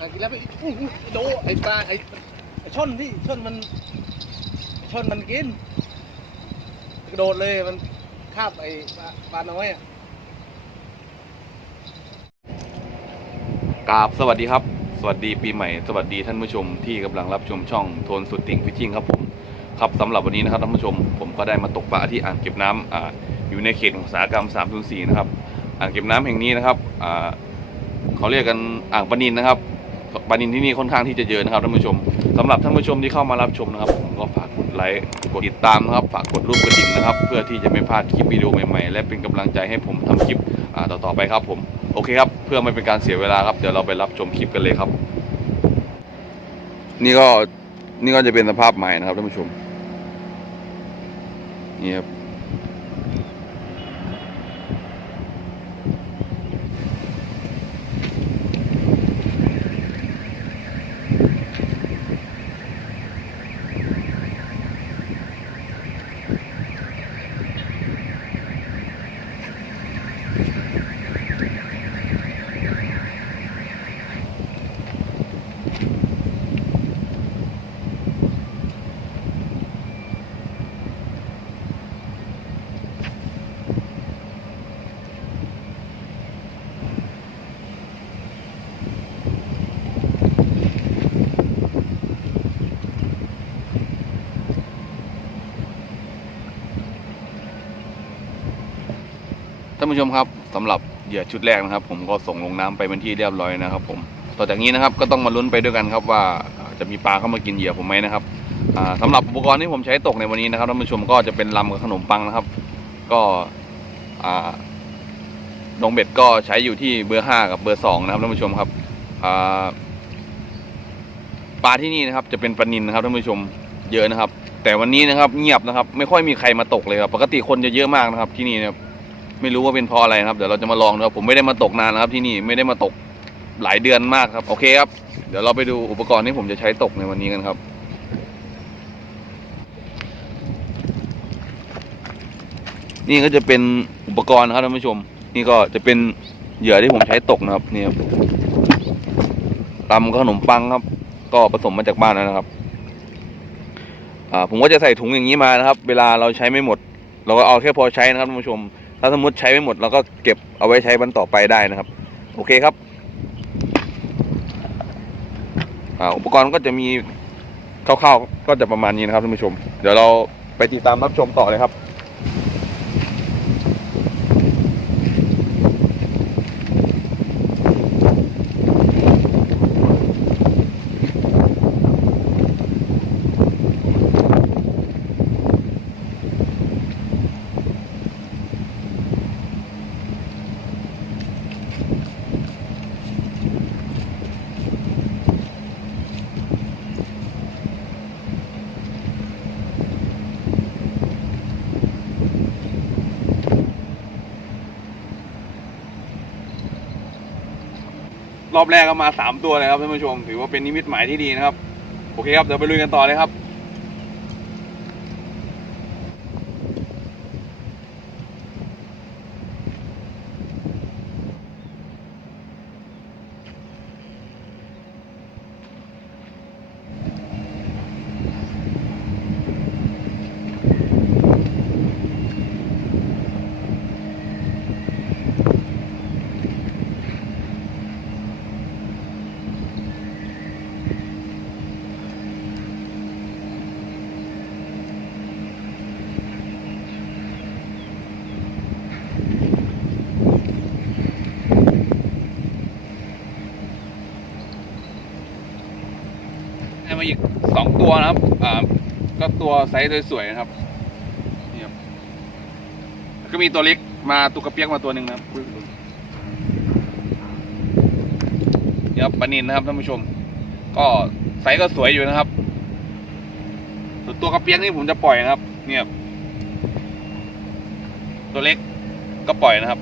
อะกินแล้วไปอู้หูโดไอ้ปลาไอ้ไอ้ช่อนพี่ช่อนมันไอ้ช่อนมันกินกระโดดเลยมันคาบไอ้ปลาปลาน้อยอะกราบสวัสดีครับ สวัสดีปีใหม่ สวัสดีท่านผู้ชมที่กำลังรับชมช่องโทนสุดติ่งฟิชชิ่งครับผมครับสำหรับวันนี้นะครับท่านผู้ชม ผมก็ได้มาตกปลาที่อ่างเก็บน้ำอ่าอยู่ในเขตของอุตสาหกรรม 304 นะครับอ่างเก็บน้ำแห่งนี้นะครับอ่าเขาเรียกกันอ่างปนินนะครับ ปลานินที่นี่ค่อนข้างที่จะเยอะนะครับท่านผู้ชมสำหรับท่านผู้ชมที่เข้ามารับชมนะครับ ผมก็ฝากกดไลค์กดติดตามนะครับ ฝากกดรูปกระดิ่งนะครับ เพื่อที่จะไม่พลาดคลิปวิดีโอใหม่ๆ และเป็นกำลังใจให้ผมทำคลิปต่อๆไปครับผมโอเคครับ เพื่อไม่เป็นการเสียเวลาครับเดี๋ยวเราไปรับชมคลิปกันเลยครับ นี่ก็นี่ก็จะเป็นสภาพใหม่นะครับท่านผู้ชมนี่ครับานผู้ชมครับสำหรับเหยื่อชุดแรกนะครับ ผมก็ส่งลงน้ำไปเป็นที่เรียบร้อยนะครับ ผมต่อจากนี้นะครับก็ต้องมาลุ้นไปด้วยกันครับว่าจะมีปลาเข้ามากินเหยื่อผมไหมนะครับอ่าสำหรับอุปกรณ์ที่ผมใช้ตกในวันนี้นะครับท่านผู้ชมก็จะเป็นลำกับขนมปังนะครับ ก็อ่าลงเบ็ดก็ใช้อยู่ที่เบอร์ห้ากับเบอร์สองนะครับท่านผู้ชมครับปลาที่นี่นะครับ จะเป็นปลานินนะครับท่านผู้ชมเยอะนะครับ แต่วันนี้นะครับเงียบนะครับ ไม่ค่อยมีใครมาตกเลยครับปกติคนจะเยอะมากนะครับที่นี่นะครับ ไม่รู้ว่าเป็นเพราะอะไรนะครับ เดี๋ยวเราจะมาลองนะครับผมไม่ได้มาตกนานนะครับที่นี่ไม่ได้มาตกหลายเดือนมากครับ โอเคครับ เดี๋ยวเราไปดูอุปกรณ์ที่ผมจะใช้ตกในวันนี้กันครับนี่ก็จะเป็นอุปกรณ์นะครับท่านผู้ชม นี่ก็จะเป็นเหยื่อที่ผมใช้ตกนะครับนี่ครับตำขนมปังครับ ก็ผสมมาจากบ้านแล้วนะครับผมก็จะใส่ถุงอย่างนี้มานะครับ เวลาเราใช้ไม่หมด เราก็เอาแค่พอใช้นะครับท่านผู้ชม ถ้าสมมติใช้ไม่หมดเราก็เก็บเอาไว้ใช้วันต่อไปได้นะครับ โอเคครับอุปกรณ์ก็จะมีคร่าวๆก็จะประมาณนี้นะครับท่านผู้ชม เดี๋ยวเราไปติดตามรับชมต่อเลยครับ รอบแรกก็มาสามตัวเลยครับท่านผู้ชม ถือว่าเป็นนิมิตหมายที่ดีนะครับ โอเคครับ เดี๋ยวไปลุยกันต่อเลยครับ ได้มาอีก ตัวนะครับอ่าก็ตัวไซส์สวยๆนะครับนี่ครับแล้วก็มีตัวเล็กมาตุกกระเปียกมาตัวหนึ่งนะครับนี่ครับปลานินนะครับท่านผู้ชม ก็ไซส์ก็สวยอยู่นะครับส่วนตัวกระเปียกนี่ผมจะปล่อยนะครับ เนี่ย ตัวเล็กก็ปล่อยนะครับ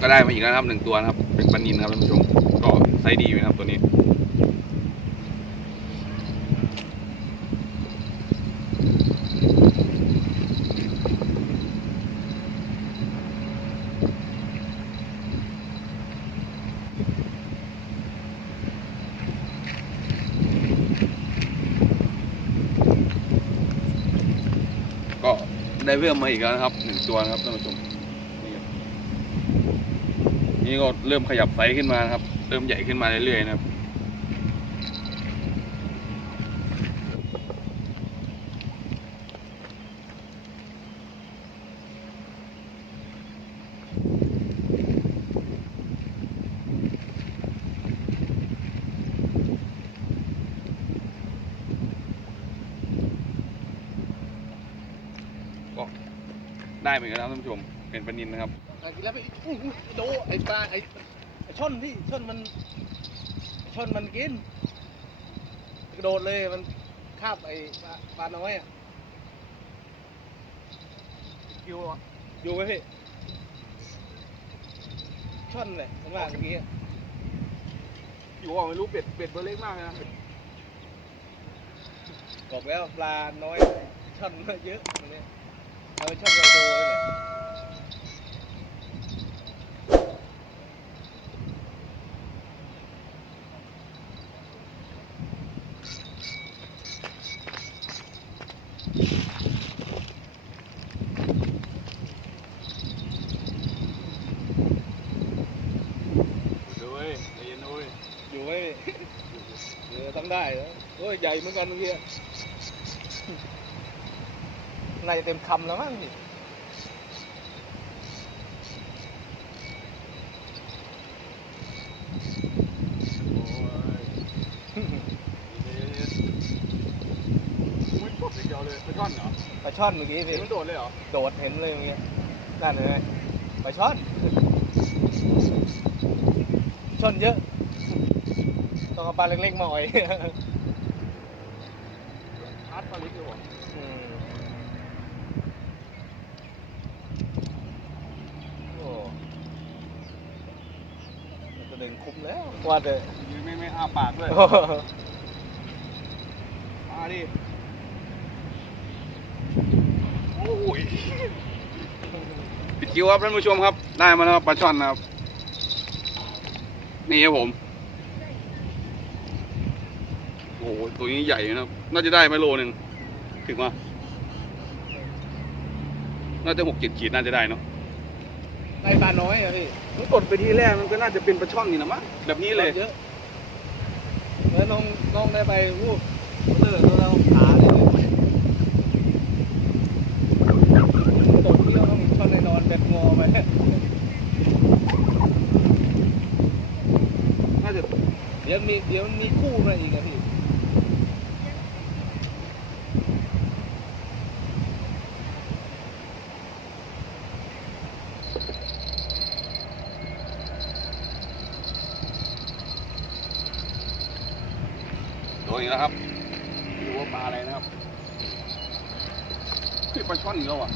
ก็ได้มาอีกแล้วครับหนึ่งตัวนะครับ เป็นปลานินครับท่านผู้ชมก็ไซส์ดีอยู่นะครับตัวนี้ก็ได้เพิ่มมาอีกแล้วนะครับหนึ่งตัวนะครับท่านผู้ชม นี่ก็เริ่มขยับไซส์ขึ้นมานะครับ เริ่มใหญ่ขึ้นมาเรื่อยๆนะครับก็ได้เหมือนกันนะท่านผู้ชม เป็นปลานินนะครับอะกินแล้วไปอู้หูโดไอ้ปลาไอ้ไอ้ช่อนพี่ช่อนมันไอ้ช่อนมันกินกระโดดเลยมันคาบไอ้ปลาปลาน้อยอะอยู่อะอยู่ไหมพี่ช่อนเลยผมว่าเมื่อกี้อะอยู่ว่าไม่รู้เป็ดเป็ดตัวเล็กมากเลยนะบอกแล้วปลาน้อยช่อนเยอะตรงเนี้ยเอาไปช่อนเราโดเลยแหละ ดูเว้ยใจเย็นด้วย อยู่ไหมพี่เออทำ ได้เหรอโอ้ยใหญ่เหมือนกันเมื่อกี้อะน่าจะเต็มคำแล้วมั้งพี่ไม่กดเดียวเลยไปก้อนเหรอปลาช่อนเมื่อกี้พี่มันโดดเลยเหรอ โดดเห็นเลยเมื่อกี้นั่นเลยปลาช่อน ช่อนเยอะ ต้องเอาปลาเล็กๆมาอ่อยอาร์ตปลาลิกเลยเหรออืมโอ้มันจะดึงคุ้มแล้วว่าแต่ไม่ไม่อ้าปากด้วยโอ้โหมาดิโอ้ยปิดคิวครับท่านผู้ชมครับ ได้มาแล้วครับปลาช่อนนะครับ นี่ครับผม โอ้โหตัวนี้ใหญ่นะครับ น่าจะได้ไหมโลหนึ่งถึงว่าน่าจะหกเจ็ดขีดน่าจะได้เนาะได้ปลาน้อยอะพี่มันกดไปทีแรกมันก็น่าจะเป็นปลาช่อนนี่นะมั้งแบบนี้เลยเยอะแล้วน้องน้องได้ไปวูบเลิกแล้วเราขาเลยตกที่เราต้องชนในนอนแบบงอไปน่าจะเดี๋ยวมีเดี๋ยวมีคู่มาอีกนะพี่ ดนอีกแล้วครับไม่รู้ว่าปลาอะไรนะครับพี่ปลาช่อนอีกแล้วอะ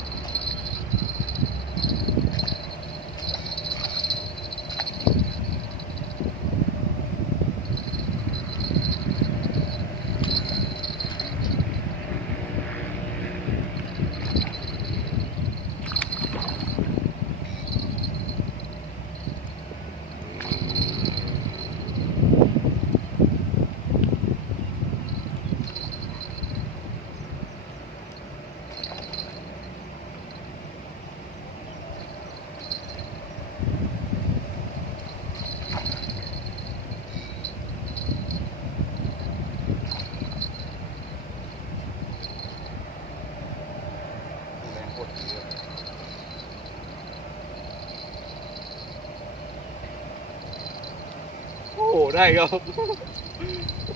ได้ครับ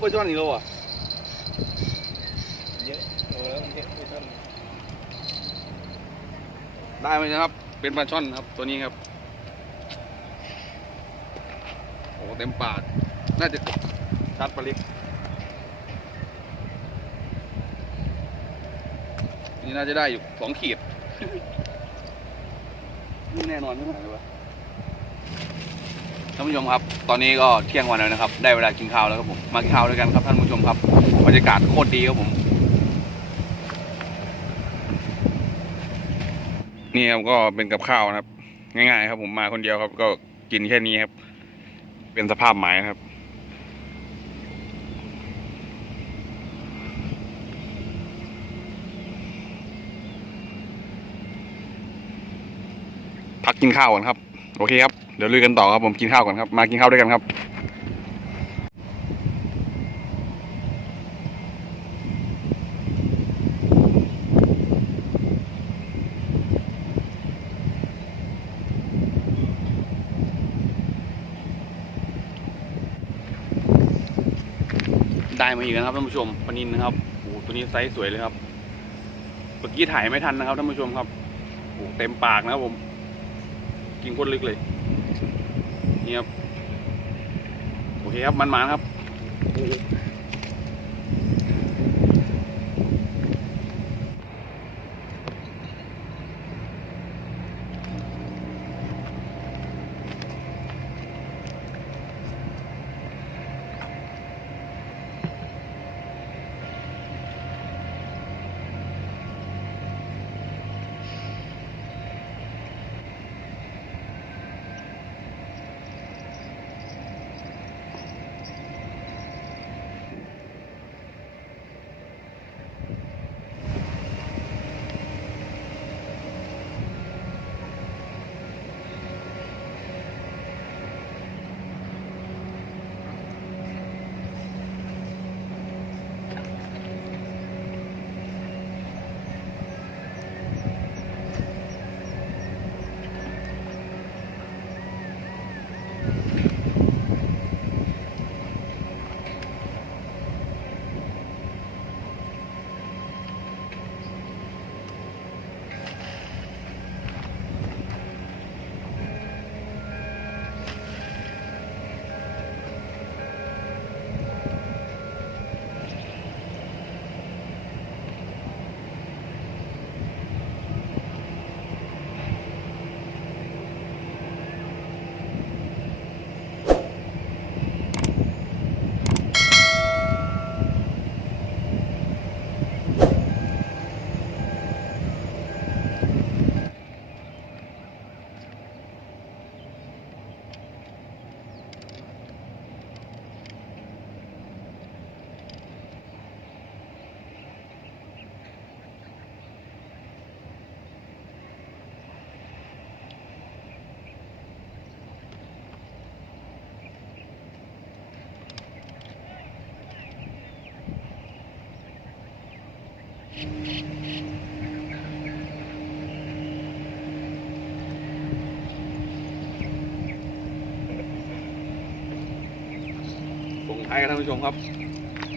ปลาช่อนอีกแล้วอะเยอะโอ้แล้วมันเยอะพี่ต้นได้ไหมนะครับ เป็นปลาช่อนครับตัวนี้ครับโอ้เต็มปากน่าจะชัดปลาลิกนี่น่าจะได้อยู่สองขีดนี่แน่นอนไม่ไหวเลยวะ ท่านผู้ชมครับ ตอนนี้ก็เที่ยงวันแล้วนะครับ ได้เวลากินข้าวแล้วครับผม มากินข้าวด้วยกันครับท่านผู้ชมครับ บรรยากาศโคตรดีครับผม นี่ครับก็เป็นกับข้าวนะครับ ง่ายๆครับผมมาคนเดียวครับ ก็กินแค่นี้ครับ เป็นสภาพหมายครับพักกินข้าวก่อนครับ โอเคครับ เดี๋ยวลุยกันต่อครับผมกินข้าวก่อนครับ มากินข้าวด้วยกันครับ ได้มาอีกแล้วครับท่านผู้ชมปลานินนะครับโอ้โหตัวนี้ไซส์สวยเลยครับเมื่อกี้ถ่ายไม่ทันนะครับท่านผู้ชมครับโอ้โหเต็มปากนะครับผม กินโคตรลึกเลย นี่ครับโอเคครับมันมาครับ ส่งท้ายกันท่านผู้ชมครับ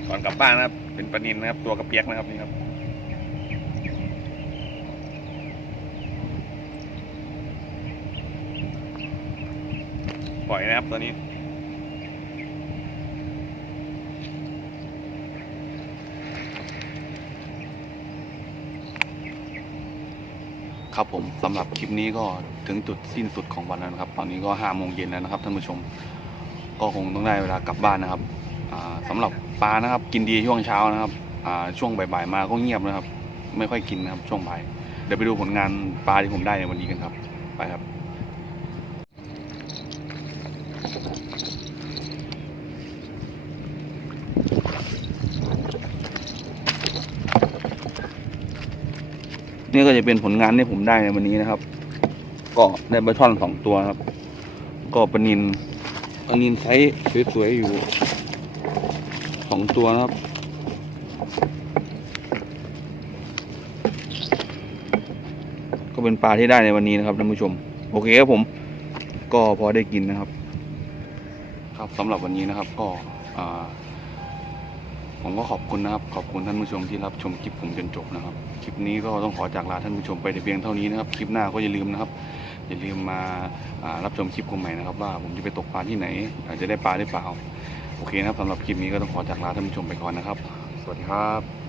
ก่อนกลับบ้านนะครับ เป็นปลานินนะครับ ตัวกระเปียกนะครับนี่ครับปล่อยนะครับตัวนี้ ครับผมสำหรับคลิปนี้ก็ถึงจุดสิ้นสุดของวันแล้วนะครับ ตอนนี้ก็ห้าโมงเย็นแล้วนะครับท่านผู้ชม ก็คงต้องได้เวลากลับบ้านนะครับสำสำหรับปลานะครับ กินดีช่วงเช้านะครับช่วงบ่ายๆมาก็เงียบนะครับ ไม่ค่อยกินนะครับช่วงบ่าย เดี๋ยวไปดูผลงานปลาที่ผมได้ในวันนี้กันครับ ไปครับ นี่ก็จะเป็นผลงานที่ผมได้ในวันนี้นะครับ ก็ได้ปลาช่อนสองตัวครับ ก็ปลานินปลานินไซส์สวยๆอยู่สองตัวนะครับก็เป็นปลาที่ได้ในวันนี้นะครับท่านผู้ชม โอเคครับผม ก็พอได้กินนะครับ ครับสำหรับวันนี้นะครับ ก็อ่าผมก็ขอบคุณนะครับ ขอบคุณท่านผู้ชมที่รับชมคลิปผมจนจบนะครับ คลิปนี้ก็ต้องขอจากลาท่านผู้ชมไปแต่เพียงเท่านี้นะครับ คลิปหน้าก็อย่าลืมนะครับ อย่าลืมมารับชมคลิปผมใหม่นะครับ ว่าผมจะไปตกปลาที่ไหนอาจจะได้ปลาหรือเปล่า โอเคนะครับสำหรับคลิปนี้ก็ต้องขอจากลาท่านผู้ชมไปก่อนนะครับ สวัสดีครับ